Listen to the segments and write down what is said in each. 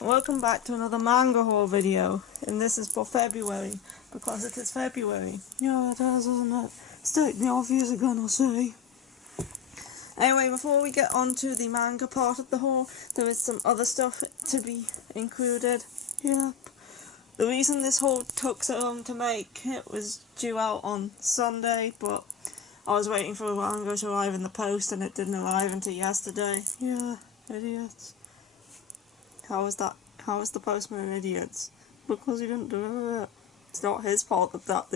Welcome back to another manga haul video, and this is for February, because it is February. Yeah, it is, isn't it? State the obvious again, I'll say. Anyway, before we get on to the manga part of the haul, there is some other stuff to be included. Yep. The reason this haul took so long to make, it was due out on Sunday, but I was waiting for a manga to arrive in the post, and it didn't arrive until yesterday. Yeah, idiots. How is the postman idiots? Because he didn't do it. It's not his fault that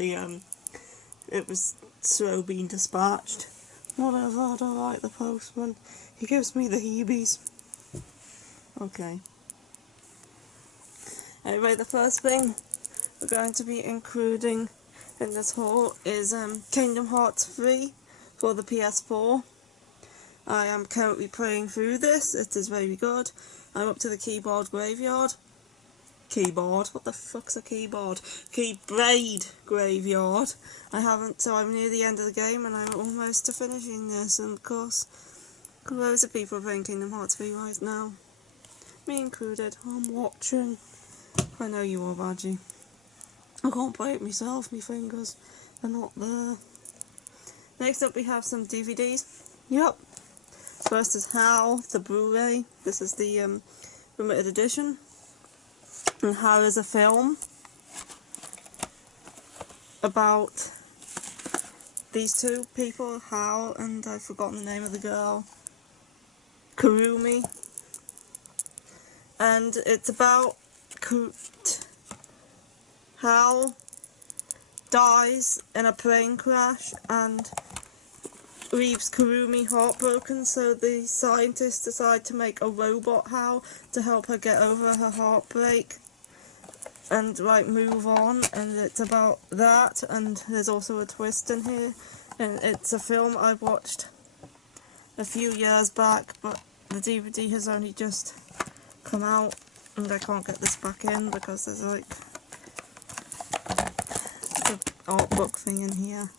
it was slow being dispatched. Whatever, I don't like the postman. He gives me the heebies. Okay. Anyway, the first thing we're going to be including in this haul is Kingdom Hearts 3 for the PS4. I am currently playing through this. It is very good. I'm up to the keyboard graveyard. Keyboard? What the fuck's a keyboard? Keyblade graveyard. So I'm near the end of the game and I'm almost to finishing this, and of course, loads of people are playing Kingdom Hearts 3 right now. Me included. I'm watching. I know you are, Badgy. I can't play it myself, my fingers are not there. Next up we have some DVDs. Yep. First is Hal, the Blu-ray. This is the limited edition. And Hal is a film about these two people, Hal and I've forgotten the name of the girl, Kurumi. And it's about Hal dies in a plane crash and leaves Kurumi heartbroken, so the scientists decide to make a robot Hal to help her get over her heartbreak and move on, and it's about that, and there's also a twist in here, and it's a film I watched a few years back, but the DVD has only just come out and I can't get this back in because there's the art book thing in here.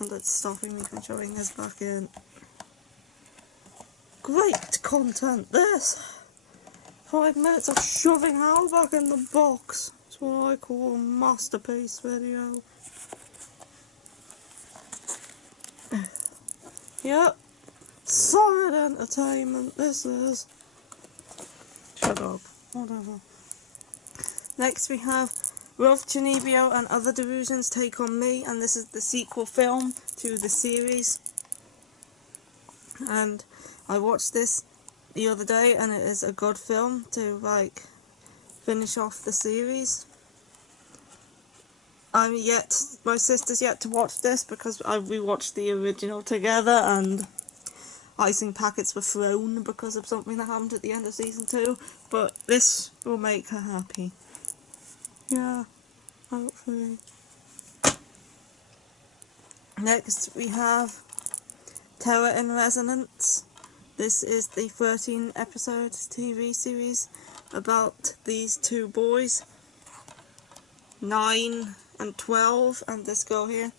And it's stopping me from showing this back in. Great content, this! 5 minutes of shoving Hal back in the box. That's what I call a masterpiece video. Yep. Solid entertainment, this is. Shut up. Whatever. Next we have Love, Chunibyo and Other Delusions Take on Me, and this is the sequel film to the series. And I watched this the other day, and it is a good film to finish off the series. My sister's yet to watch this because we watched the original together, and icing packets were thrown because of something that happened at the end of season 2. But this will make her happy. Yeah, hopefully. Next we have Terror in Resonance. This is the 13 episode TV series about these two boys, 9 and 12, and this girl here.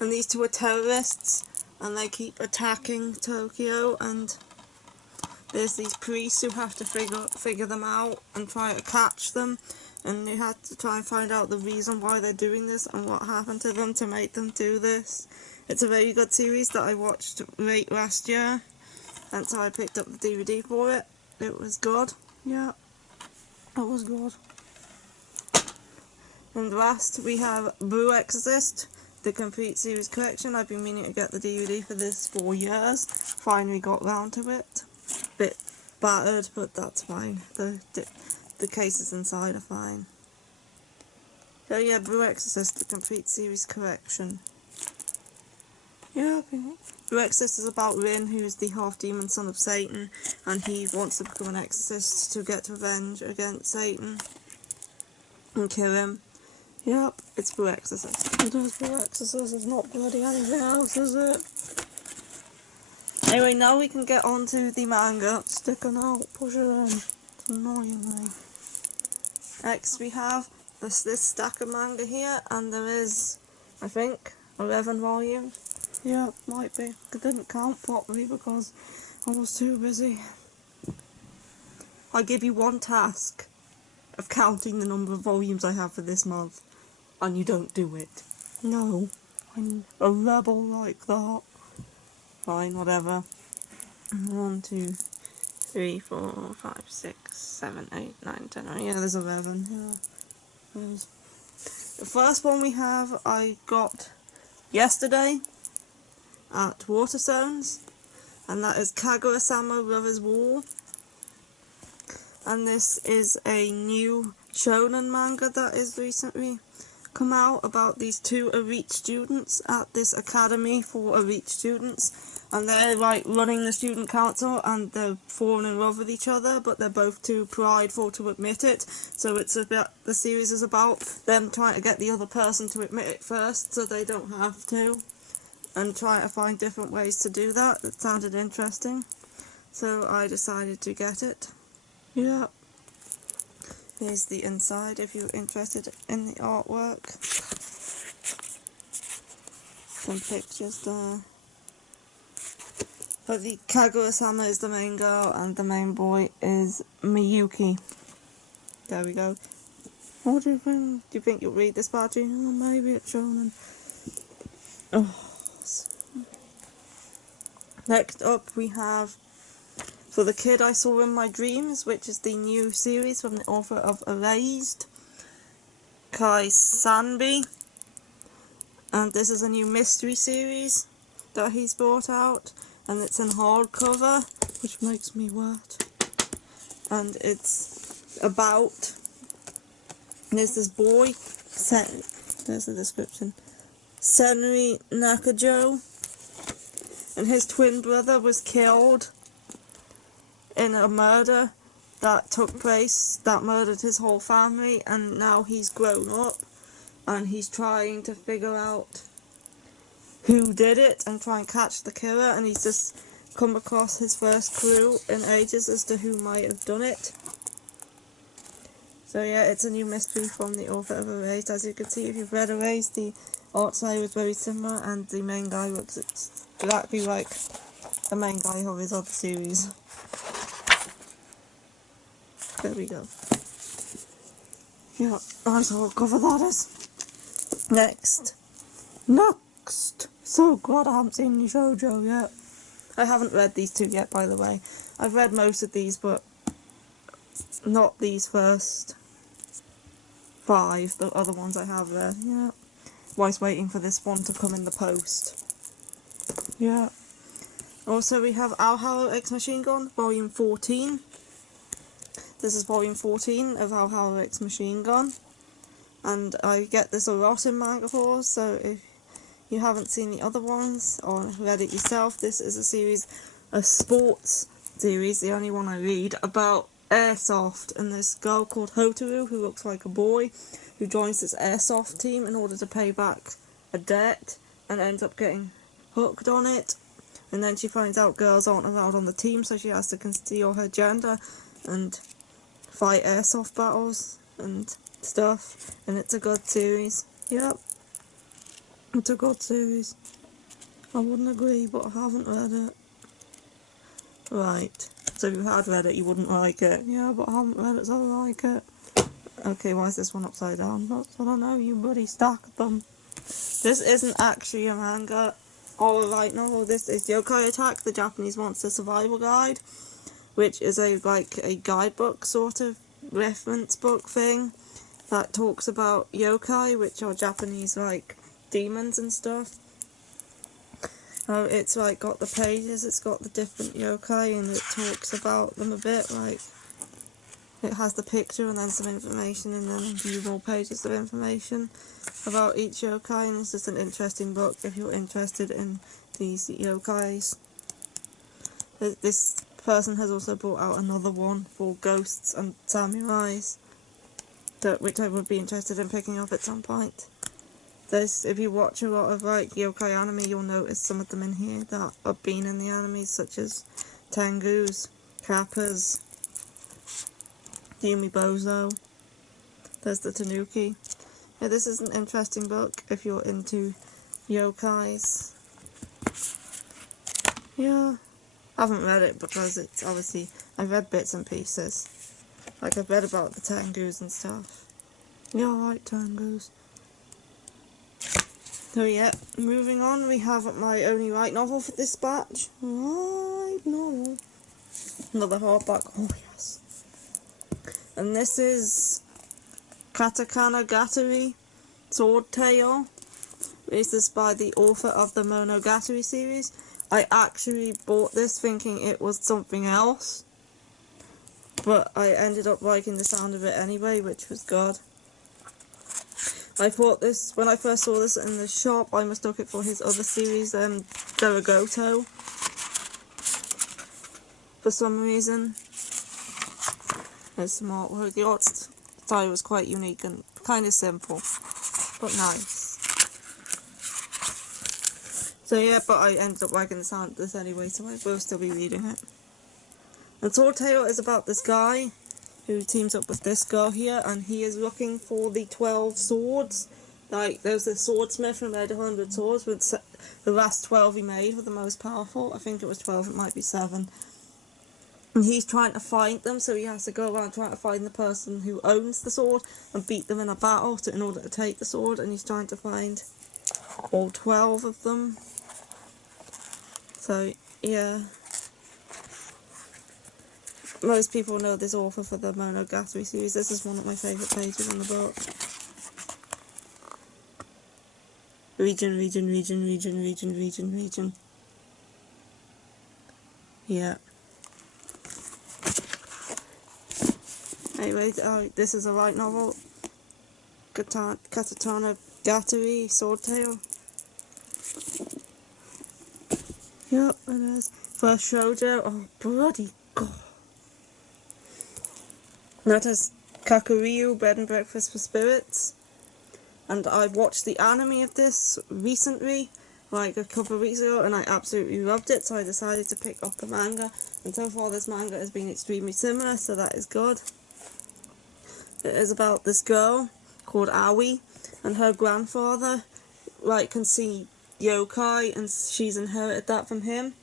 And these two are terrorists, and they keep attacking Tokyo, and there's these priests who have to figure them out and try to catch them. And you have to try and find out the reason why they're doing this and what happened to them to make them do this. It's a very good series that I watched late last year, and so I picked up the DVD for it. It was good. Yeah, it was good. And last we have Blue Exorcist, the complete series collection. I've been meaning to get the DVD for this for years. Finally got round to it. Bit battered, but that's fine. The cases inside are fine. So yeah, Blue Exorcist, the complete series collection. Yeah, Blue Exorcist is about Rin, who's the half-demon son of Satan, and he wants to become an exorcist to get revenge against Satan and kill him. Yep, it's Blue Exorcist. It is Blue Exorcist, it's not bloody anything else, is it? Anyway, now we can get on to the manga. It's sticking out, push it in. It's annoying me. Next we have this stack of manga here, and there is, I think, 11 volumes. Yeah, might be. I didn't count properly because I was too busy. I give you one task of counting the number of volumes I have for this month, and you don't do it. No, I'm a rebel like that. Fine, whatever. 1, 2, 3, 4, 5, 6, 7, 8, 9, 10. Oh, yeah, there's 11. Yeah. The first one we have, I got yesterday at Waterstones, and that is Kagura-sama Brother's War. And this is a new shonen manga that is recently come out about these two elite students at this academy for elite students, and they're like running the student council, and they're falling in love with each other, but they're both too prideful to admit it. So it's about, the series is about them trying to get the other person to admit it first, so they don't have to, and trying to find different ways to do that. It sounded interesting, so I decided to get it. Yeah. Here's the inside if you're interested in the artwork. Some pictures there. But the Kagura-sama is the main girl and the main boy is Miyuki. There we go. What do you think? Do you think you'll read this, Badgy? Oh, maybe it's shonen. Oh. Next up we have For the Kid I Saw in My Dreams, which is the new series from the author of Erased, Kai Sanbi. And this is a new mystery series that he's brought out, and it's in hardcover, which makes me wet. And it's about, there's this boy, there's the description, Senri Nakajo, and his twin brother was killed in a murder that took place that murdered his whole family, and now he's grown up and he's trying to figure out who did it and try and catch the killer, and he's just come across his first clue in ages as to who might have done it. So yeah, it's a new mystery from the author of Erased. As you can see, if you've read Erased, the art style was very similar, and the main guy looks exactly like the main guy of his other series. There we go. Yeah, nice hard cover that is. Next. So glad I haven't seen any shoujo yet. I haven't read these two yet, by the way. I've read most of these, but not these first 5. The other ones I have read. Yeah. Whilst waiting for this one to come in the post. Yeah. Also, we have Our Holo X Machine Gun, Volume 14. This is Volume 14 of Our Holo X Machine Gun. And I get this a lot in manga force, so if you haven't seen the other ones or read it yourself, this is a series, a sports series, the only one I read, about airsoft, and this girl called Hotaru, who looks like a boy, who joins this airsoft team in order to pay back a debt, and ends up getting hooked on it, and then she finds out girls aren't allowed on the team, so she has to conceal her gender and fight airsoft battles and stuff, and it's a good series. Yep, it's a good series. I wouldn't agree, but I haven't read it. Right, so if you had read it, you wouldn't like it. Yeah, but I haven't read it, so I like it. Okay, why is this one upside down? I don't know, you bloody stacked them. This isn't actually a manga or a light novel. This is Yokai Attack, the Japanese Monster Survival Guide, which is a guidebook sort of reference book thing that talks about yokai, which are Japanese like demons and stuff. It's like got the pages, it's got the different yokai, and it talks about them a bit. Like it has the picture and then some information, and then a few more pages of information about each yokai. And it's just an interesting book if you're interested in these yokais. This person has also brought out another one for ghosts and samurais, which I would be interested in picking up at some point. If you watch a lot of like yokai anime, you'll notice some of them in here that have been in the anime, such as Tengus, Kappas, Yumi Bozo. There's the Tanuki. Yeah, this is an interesting book if you're into yokais. Yeah, I haven't read it because it's obviously, I've read bits and pieces. Like, I've read about the Tengus and stuff. Yeah, I like Tengus. So yeah, moving on, we have my only light novel for this batch. Light novel. Another hardback, oh yes. And this is Katakana Gatari Sword Tale. This is by the author of the Monogatari series. I actually bought this thinking it was something else, but I ended up liking the sound of it anyway, which was good. I thought this, when I first saw this in the shop, I mistook it for his other series, Deragoto, for some reason. There's some artwork. The art style was quite unique and kind of simple, but nice. So yeah, but I ended up liking the sound of this anyway, so I will still be reading it. And Sword Tale is about this guy who teams up with this girl here, and he is looking for the 12 swords. Like, there's a swordsmith who made 100 swords, but the last 12 he made were the most powerful. I think it was 12, it might be 7. And he's trying to find them, so he has to go around trying to find the person who owns the sword and beat them in a battle in order to take the sword, and he's trying to find all 12 of them. So, yeah. Most people know this author for the Monogatari series. This is one of my favourite pages in the book. Region. Yeah. Anyway, this is a light novel. Katakana Gatari Sword Tale. Yep, it is. First shoujo. Oh, bloody god. That is Kakuryu, Bed and Breakfast for Spirits. And I watched the anime of this recently, like a couple of weeks ago, and I absolutely loved it, so I decided to pick up the manga. And so far this manga has been extremely similar, so that is good. It is about this girl called Aoi, and her grandfather, like, can see yokai, and she's inherited that from him.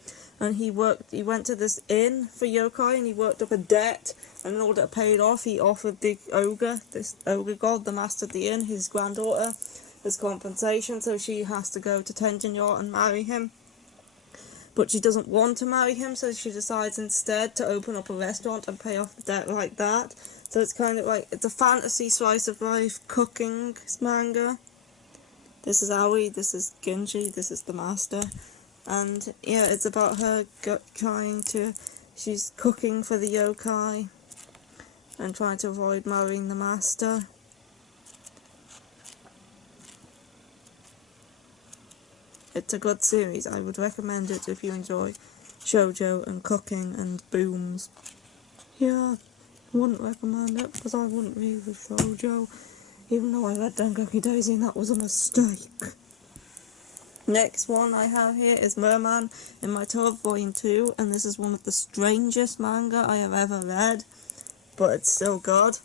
And he went to this inn for yokai, and he worked up a debt, and in order to pay it off, he offered this ogre god, the master of the inn, his granddaughter, as compensation, so she has to go to Tenjin and marry him. But she doesn't want to marry him, so she decides instead to open up a restaurant and pay off the debt like that. So it's kind of like, it's a fantasy slice of life cooking manga. This is Aoi, this is Genji, this is the master. And yeah, it's about her she's cooking for the yokai and trying to avoid marrying the master. It's a good series. I would recommend it if you enjoy shoujo and cooking and booms. Yeah, I wouldn't recommend it because I wouldn't read the shoujo, even though I read Dengoku Daisy and that was a mistake. Next one I have here is Merman in my tub, Volume 2, and this is one of the strangest manga I have ever read, but it's still good.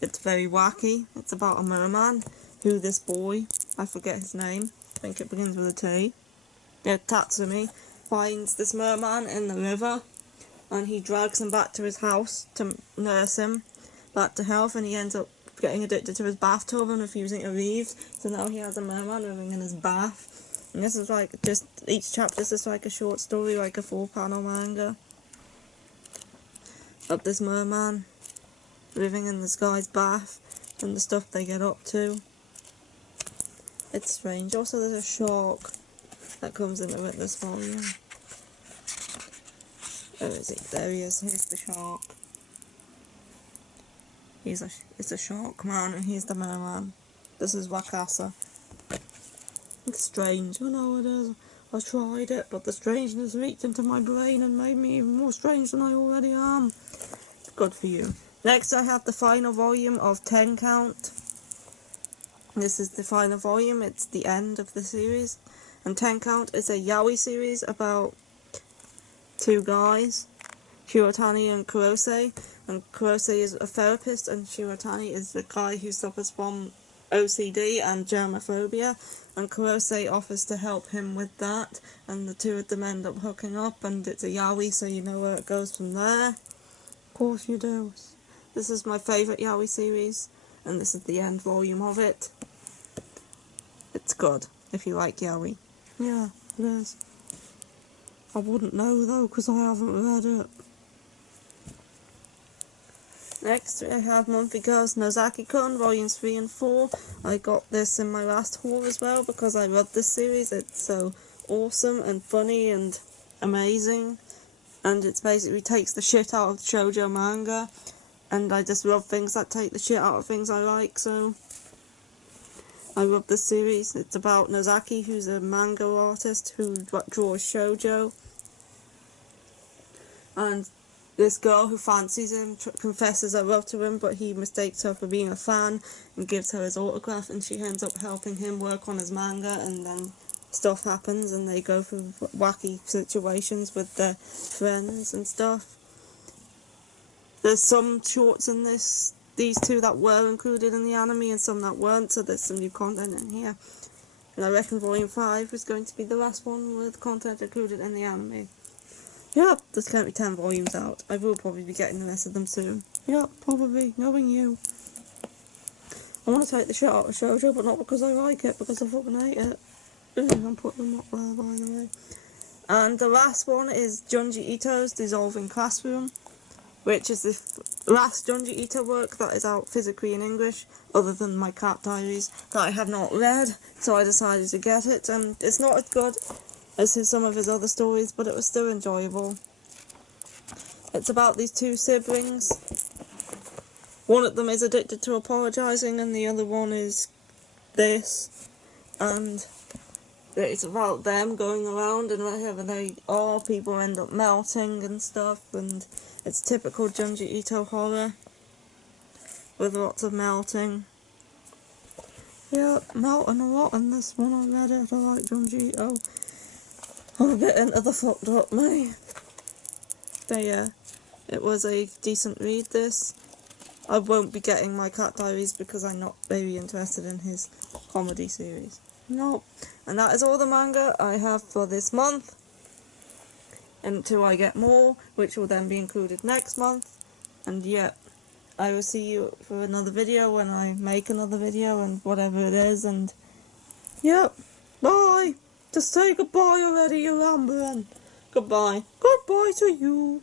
It's very wacky. It's about a merman who this boy, I forget his name, I think it begins with a T, yeah, Tatsumi, finds this merman in the river, and he drags him back to his house to nurse him back to health, and he ends up getting addicted to his bathtub and refusing to leave, so now he has a merman living in his bath. And this is like, just each chapter is just like a short story, like a 4-panel manga of this merman living in this guy's bath and the stuff they get up to. It's strange. Also, there's a shark that comes in with this volume. Where is he? There he is. Here's the shark. It's a shark man, and he's the merman. This is Wakasa. It's strange, I know it is. I tried it, but the strangeness reached into my brain and made me even more strange than I already am. Good for you. Next I have the final volume of 10 Count. This is the final volume, it's the end of the series. And 10 Count is a yaoi series about two guys, Shiratani and Kurose. And Kurose is a therapist, and Shiratani is the guy who suffers from OCD and germophobia, and Kurose offers to help him with that, and the two of them end up hooking up, and it's a yaoi, so you know where it goes from there. Of course you do. This is my favourite yaoi series, and this is the end volume of it. It's good, if you like yaoi. Yeah, it is. I wouldn't know though, because I haven't read it. Next, I have Monthly Girls Nozaki-kun, Volumes 3 and 4. I got this in my last haul as well, because I love this series. It's so awesome and funny and amazing. And it basically takes the shit out of shoujo manga. And I just love things that take the shit out of things I like, so I love this series. It's about Nozaki, who's a manga artist who draws shoujo. And this girl who fancies him confesses her love to him, but he mistakes her for being a fan and gives her his autograph, and she ends up helping him work on his manga, and then stuff happens and they go through wacky situations with their friends and stuff. There's some shorts in these two that were included in the anime and some that weren't, so there's some new content in here. And I reckon Volume 5 is going to be the last one with content included in the anime. Yep, there's currently 10 volumes out. I will probably be getting the rest of them soon. Yep, probably, knowing you. I want to take the shit out of shoujo, but not because I like it, because I fucking hate it. I'm putting them up there, by the way. And the last one is Junji Ito's Dissolving Classroom, which is the last Junji Ito work that is out physically in English, other than my Cat Diaries, that I have not read, so I decided to get it. It's not as good as some of his other stories, but it was still enjoyable. It's about these two siblings. One of them is addicted to apologising, and the other one is this. And it's about them going around, and wherever they are, people end up melting and stuff, and it's typical Junji Ito horror, with lots of melting. Yeah, melting a lot in this one. I read it. I like Junji Ito. I'm a bit into the fucked up, mate. But yeah, it was a decent read, this. I won't be getting my Cat Diaries because I'm not very interested in his comedy series. Nope. And that is all the manga I have for this month. Until I get more, which will then be included next month. And yeah, I will see you for another video when I make another video and whatever it is. And yep, bye. Just say goodbye already, you're rambling. Goodbye. Goodbye to you.